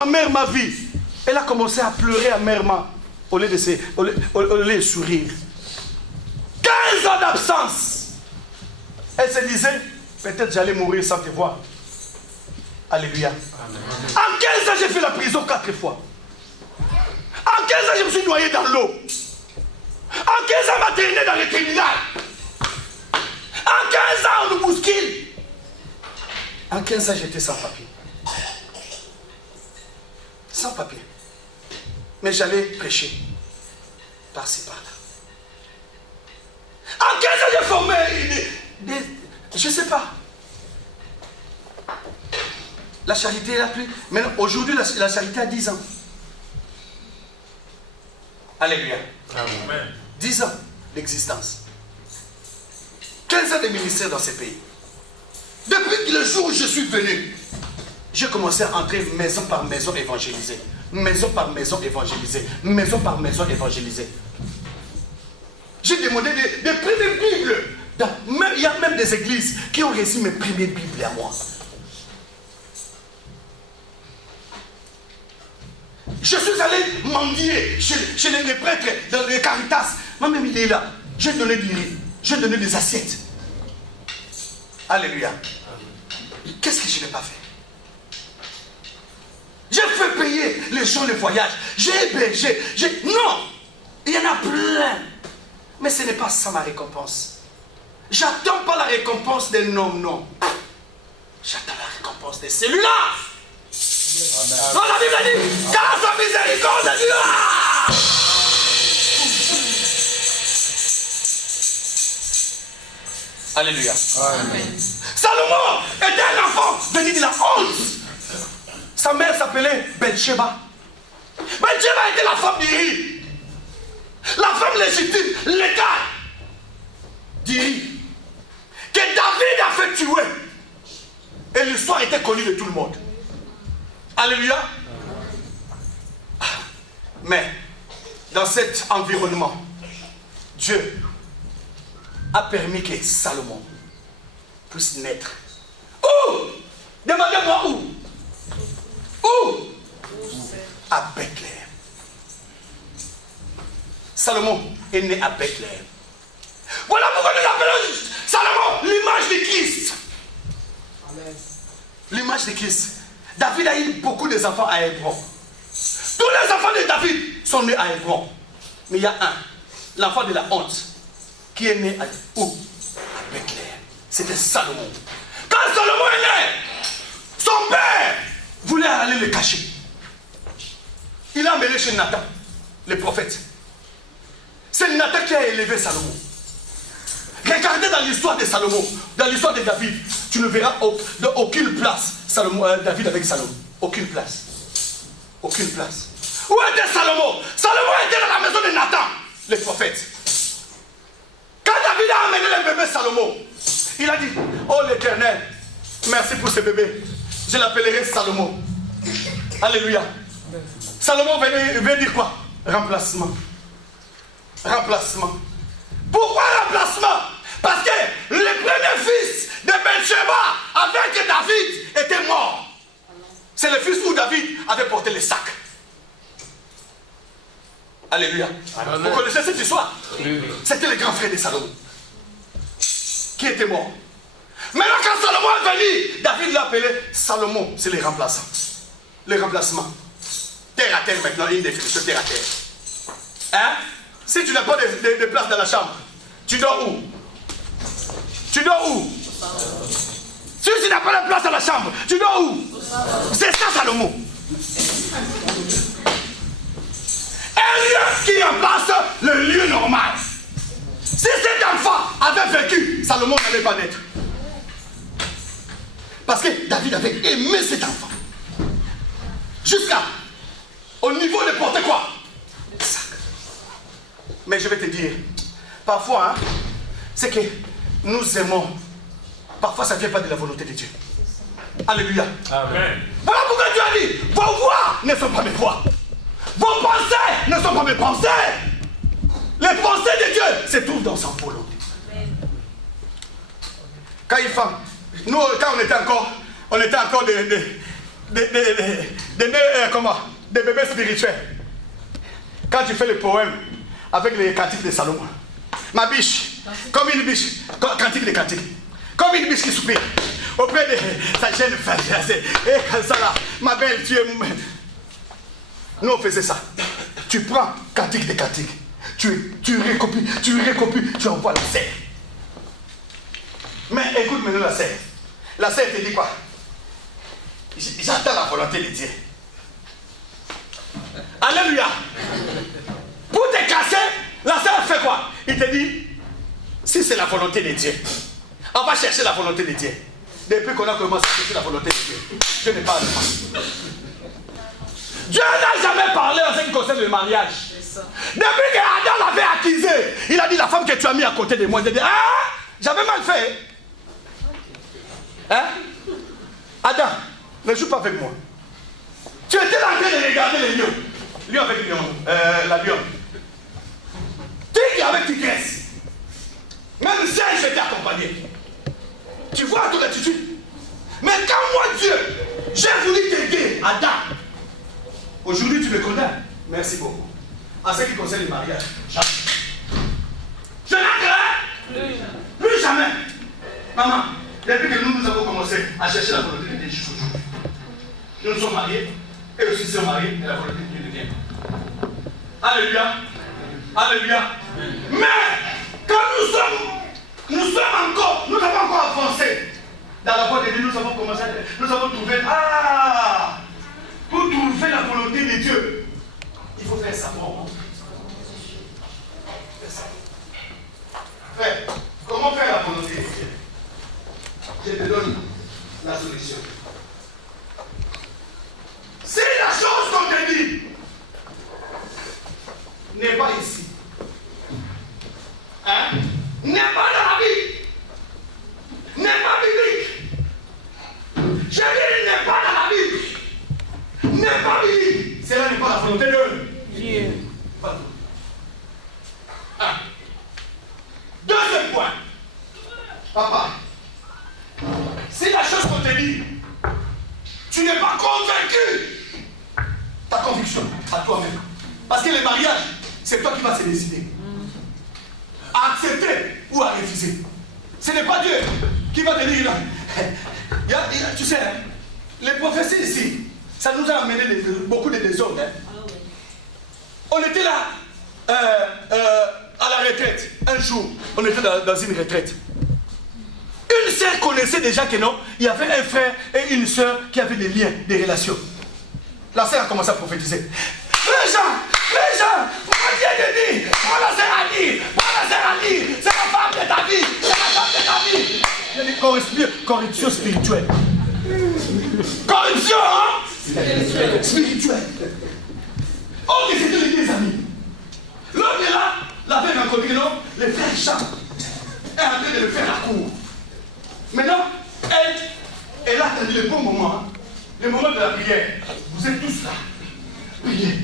Ma mère m'a vu. Elle a commencé à pleurer amèrement au lieu de sourire. 15 ans d'absence. Elle se disait, peut-être j'allais mourir sans te voir. Alléluia. Amen. En 15 ans, j'ai fait la prison 4 fois. En 15 ans, je me suis noyé dans l'eau. En 15 ans, on m'a traîné dans le tribunal. En 15 ans, on nous bouscule. En 15 ans, j'étais sans papier. Sans papier. Mais j'allais prêcher. Par-ci, par-là. En 15 ans, j'ai formé je ne sais pas. La charité est là plus. Maintenant, aujourd'hui, la charité a 10 ans. Alléluia. Amen. 10 ans d'existence. 15 ans de ministère dans ces pays. Depuis le jour où je suis venu, j'ai commencé à entrer maison par maison évangéliser. Maison par maison évangéliser. Maison par maison évangéliser. J'ai demandé des premières Bibles. Il y a même des églises qui ont reçu mes premières Bibles à moi. Je suis allé mendier chez les prêtres dans les Caritas. Moi-même, il est là. J'ai donné du riz. J'ai donné des assiettes. Alléluia. Qu'est-ce que je n'ai pas fait? J'ai fait payer les gens le voyage. J'ai hébergé. Non! Il y en a plein. Mais ce n'est pas ça ma récompense. J'attends pas la récompense des noms, non. J'attends la récompense de celui-là. Non, la Bible dit, car sa miséricorde est Dieu. Alléluia. Amen. Salomon était un enfant venu de la honte. Sa mère s'appelait Bathsheba. Bathsheba était la femme d'Uri. La femme légitime, légale d'Uri. Que David a fait tuer. Et l'histoire était connue de tout le monde. Alléluia. Mais dans cet environnement, Dieu a permis que Salomon puisse naître. Où? Demandez-moi où? Où? À Bethléem. Salomon est né à Bethléem. Voilà pourquoi nous appelons Salomon l'image de Christ. Amen. L'image de Christ. David a eu beaucoup d'enfants à Hébron. Tous les enfants de David sont nés à Hébron. Mais il y a un, l'enfant de la honte, qui est né à où? À Bethléem. C'était Salomon. Quand Salomon est né, son père voulait aller le cacher. Il a amené chez Nathan, le prophète. C'est Nathan qui a élevé Salomon. Regardez dans l'histoire de Salomon, dans l'histoire de David, tu ne verras aucune place David avec Salomon. Aucune place. Aucune place. Où était Salomon? Salomon était dans la maison de Nathan, le prophète. Quand David a amené le bébé Salomon, il a dit, oh l'Éternel, merci pour ce bébé. Je l'appellerai Salomon. Alléluia. Salomon veut dire quoi? Remplacement. Remplacement. Pourquoi remplacement? Parce que le premier fils de Bathsheba avec David était mort. C'est le fils où David avait porté le sac. Alléluia. Amen. Vous connaissez cette histoire? Oui. C'était le grand frère de Salomon qui était mort. Maintenant quand Salomon est venu, David l'a appelé Salomon. C'est le remplaçant. Le remplacement. Terre à terre maintenant, une définition terre à terre. Hein? Si tu n'as pas de place dans la chambre, tu dors où? Tu dors où? Si tu n'as pas de place dans la chambre, tu dors où? C'est ça Salomon. Un lieu qui remplace le lieu normal. Si cet enfant avait vécu, Salomon n'allait pas naître. Parce que David avait aimé cet enfant. Jusqu'à au niveau de porter quoi? Sac. Mais je vais te dire, parfois, hein, c'est que nous aimons. Parfois, ça ne vient pas de la volonté de Dieu. Alléluia. Amen. Voilà pourquoi Dieu a dit, vos voix ne sont pas mes voix. Vos pensées ne sont pas mes pensées. Les pensées de Dieu se trouvent dans sa volonté. Amen. Quand on était encore Des bébés spirituels. Quand tu fais le poème avec les cantiques de Salomon. Ma biche, comme une biche, cantique de cantiques. Comme une biche qui soupire auprès de sa jeune femme. Et comme ça là, ma belle, tu es... Nous on faisait ça. Tu prends cantique de cantiques. Tu recopies, tu envoies la serre. Mais écoute maintenant la serre. La serre te dit quoi? J'attends la volonté de Dieu. Alléluia. Pour te casser, la serre fait quoi? Il te dit, si c'est la volonté de Dieu, on va chercher la volonté de Dieu. Depuis qu'on a commencé à chercher la volonté de Dieu, Dieu ne parle pas. Dieu n'a jamais parlé en ce qui concerne le mariage. Depuis que Adam l'avait accusé, il a dit, la femme que tu as mis à côté de moi, il a dit, ah, j'avais mal fait. Hein? Adam, ne joue pas avec moi. Tu étais en train de regarder les lions. Lion avec lion, la lionne. Tigre avec tigresse. Même singe, je t'ai accompagné. Tu vois ton attitude. Mais quand moi, Dieu, j'ai voulu t'aider, Adam, aujourd'hui tu me condamnes. Merci beaucoup. En ce qui concerne le mariage, jamais. Je n'entrerai plus jamais. Maman, depuis que nous avons commencé à chercher la volonté de Dieu jusqu'au jour, nous nous sommes mariés, et aussi sommes mariés, et la volonté de Dieu devient. Alléluia. Alléluia. Mais quand nous avons encore avancé dans la voie de Dieu, nous avons commencé, nous avons trouvé, pour trouver la volonté de Dieu, il faut faire ça pour moi. Frère, comment faire la volonté de Dieu? Je te donne la solution. Si la chose qu'on te dit n'est pas ici, hein, n'est pas dans la Bible, n'est pas biblique, je dis n'est pas dans la Bible, n'est pas biblique, cela n'est pas la volonté de Dieu. Deuxième point, papa, si la chose qu'on te dit, tu n'es pas convaincu, ta conviction à toi-même. Parce que le mariage, c'est toi qui vas se décider. À accepter ou à refuser. Ce n'est pas Dieu qui va te dire. Tu sais, les prophéties ici, ça nous a amené beaucoup de désordre. On était là, à la retraite. Un jour, on était dans une retraite. Une sœur connaissait déjà que non, il y avait un frère et une sœur qui avaient des liens, des relations. La sœur a commencé à prophétiser. Les gens, mon Dieu te dit, prends la sœur à dire, c'est la femme de ta vie, c'est la femme de ta vie. Il y a des corruptions spirituelles. Corruption, hein? Spirituelle. Oh, que c'était les deux amis. L'autre est là, l'avait rencontré, non? Le frère Jean est en train de le faire la cour. Maintenant, elle a attendu le bon moment, hein? Le moment de la prière. Vous êtes tous là. Priez.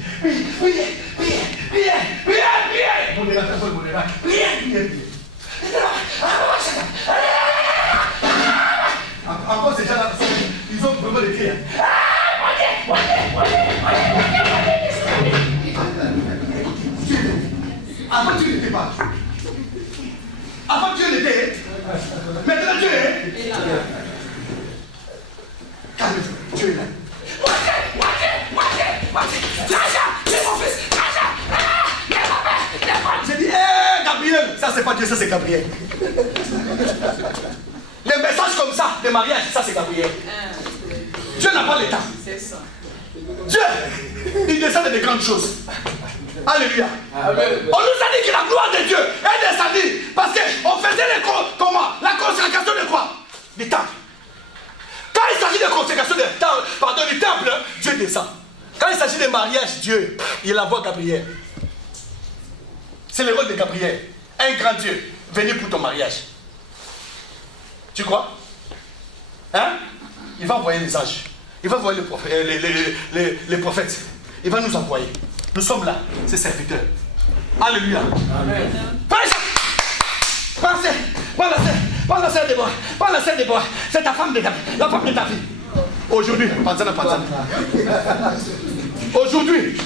Encore ces gens-là, ils ont vraiment les pieds. Avant Dieu n'était pas. Avant Dieu n'était. Maintenant Dieu est. Calme-toi, Dieu est là. J'ai dit, Gabriel, ça c'est pas Dieu, ça c'est Gabriel. Les messages comme ça, de mariage, ça c'est Gabriel. Dieu n'a pas le temps. Dieu, il descend de grandes choses. Alléluia. Amen. On nous a dit que la gloire de Dieu est descendue parce qu'on faisait la consécration de quoi? Du temple. Quand il s'agit de consécration du temple, Dieu descend. Quand il s'agit de mariage, Dieu, il envoie Gabriel. C'est le rôle de Gabriel. Un grand Dieu, venu pour ton mariage. Tu crois? Hein? Il va envoyer les anges. Il va envoyer les prophètes. Il va nous envoyer. Nous sommes là, ses serviteurs. Alléluia. Amen. Prends la sœur de bois. C'est ta femme de ta vie. La femme de ta vie. Aujourd'hui, aujourd'hui,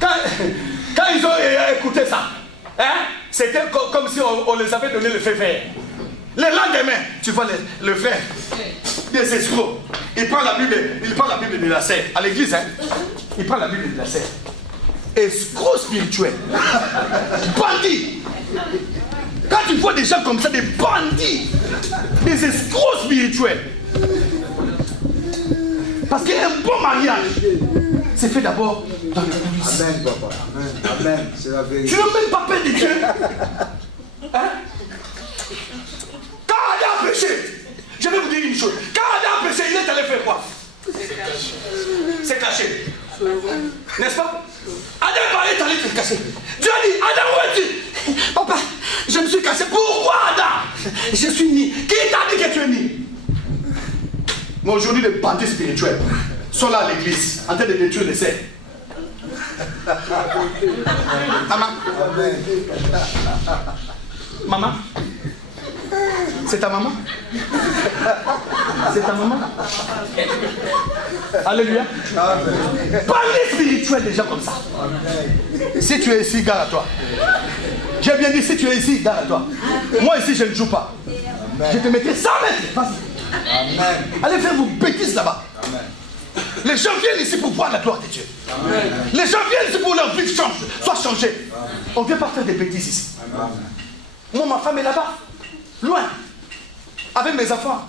quand ils ont écouté ça, hein, c'était comme si on les avait donné le feu vert. Le lendemain, tu vois le frère des escrocs. Il prend la Bible de la serre à l'église, hein. Il prend la Bible de la serre. Escrocs spirituels. Bandits. Quand tu vois des gens comme ça, des bandits, des escrocs spirituels. Parce qu'un bon mariage, c'est fait d'abord dans le coulisses. Amen, papa. Amen. Amen. C'est la vérité. Tu n'as même pas peur de Dieu. Hein? Quand Adam a péché, je vais vous dire une chose. Quand Adam a péché, il est allé faire quoi? C'est caché. N'est-ce pas? Adam est allé se cacher. Dieu a dit, Adam, où es-tu? Papa, je me suis caché. Pourquoi, Adam? Je suis ni. Qui t'a dit que tu es ni? Mais aujourd'hui, les bandits spirituels sont là à l'église, en train de détruire les serres. Maman. Maman. C'est ta maman? C'est ta maman? Alléluia. Bandits spirituels, des gens comme ça. Si tu es ici, gare à toi. J'ai bien dit, si tu es ici, gare à toi. Moi ici, je ne joue pas. Je te mettrai 100 mètres. Vas-y. Allez faire vos bêtises là-bas. Les gens viennent ici pour voir la gloire de Dieu. Amen. Les gens viennent ici pour leur vie soit changée. On ne vient pas faire des bêtises ici. Amen. Moi, ma femme est là-bas, loin, avec mes enfants.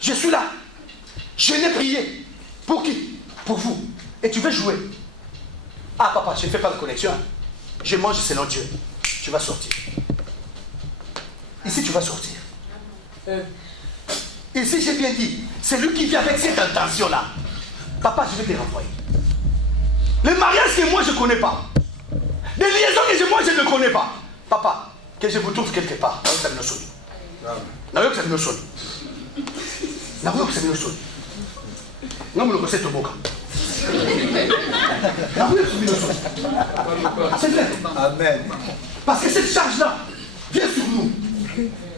Je suis là. Je l'ai prié. Pour qui? Pour vous. Et tu veux jouer? Ah papa, je ne fais pas de connexion. Je mange selon Dieu. Tu vas sortir. Ici, tu vas sortir. Ici, j'ai bien dit, c'est lui qui vient avec cette intention-là. Papa, je vais te renvoyer. Les mariages que moi, je ne connais pas. Des liaisons que moi, je ne connais pas. Papa, que je vous trouve quelque part. C'est vrai. Amen. Parce que cette charge-là vient sur nous.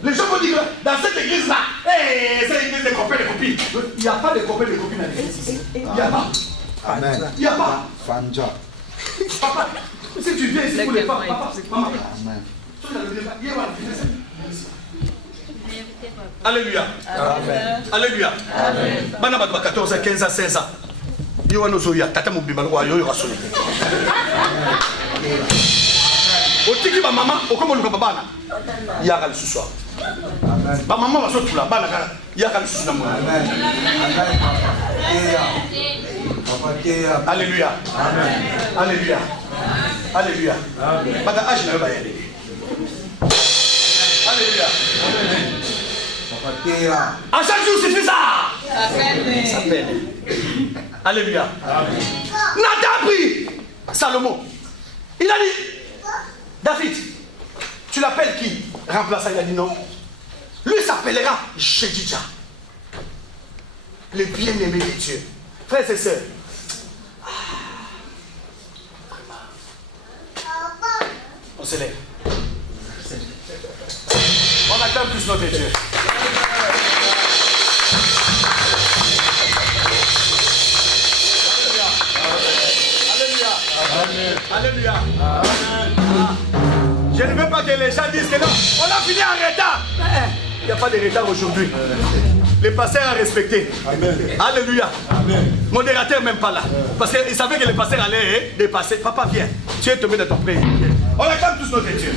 Les gens vont dire que dans cette église-là, hey, c'est l'église des copains et des copines. Il n'y a pas de copains et de copines dans l'église ici. Il n'y a pas. Amen. Il n'y a pas. Fanja. Papa, si tu viens ici pour les femmes, papa, maman. Amen. Alléluia. Amen. Alléluia. Amen. Bana bato 14 à 15 à 16 ans. Yo wana zoya tata mobimba lo yo rasoni. Otiki ba mama okomo luka babana. Yaka le soir. Amen. Ba mama va sortir là bana yaka le soir na. Amen. Amen. Alléluia. Amen. Alléluia. Alléluia. Amen. Bata âge na ba yende. Alléluia. Amen. À chaque jour, c'est ça. Ça peine. Alléluia. Nathan prie. Salomon. Il a dit, David, tu l'appelles qui? Remplaçant, il a dit non. Lui s'appellera Jedidja. Le bien-aimé de Dieu. Frères et sœurs. On se lève. On acclame plus notre Dieu. Alléluia. Alléluia. Je ne veux pas que les gens disent que non, on a fini en retard. Il n'y a pas de retard aujourd'hui. Les pasteurs à respecter. Amen. Alléluia. Amen. Modérateur même pas là. Parce qu'il savait que les pasteurs allaient dépasser. Papa, viens. Tu es tombé dans ton prière. On acclame tous notre Dieu.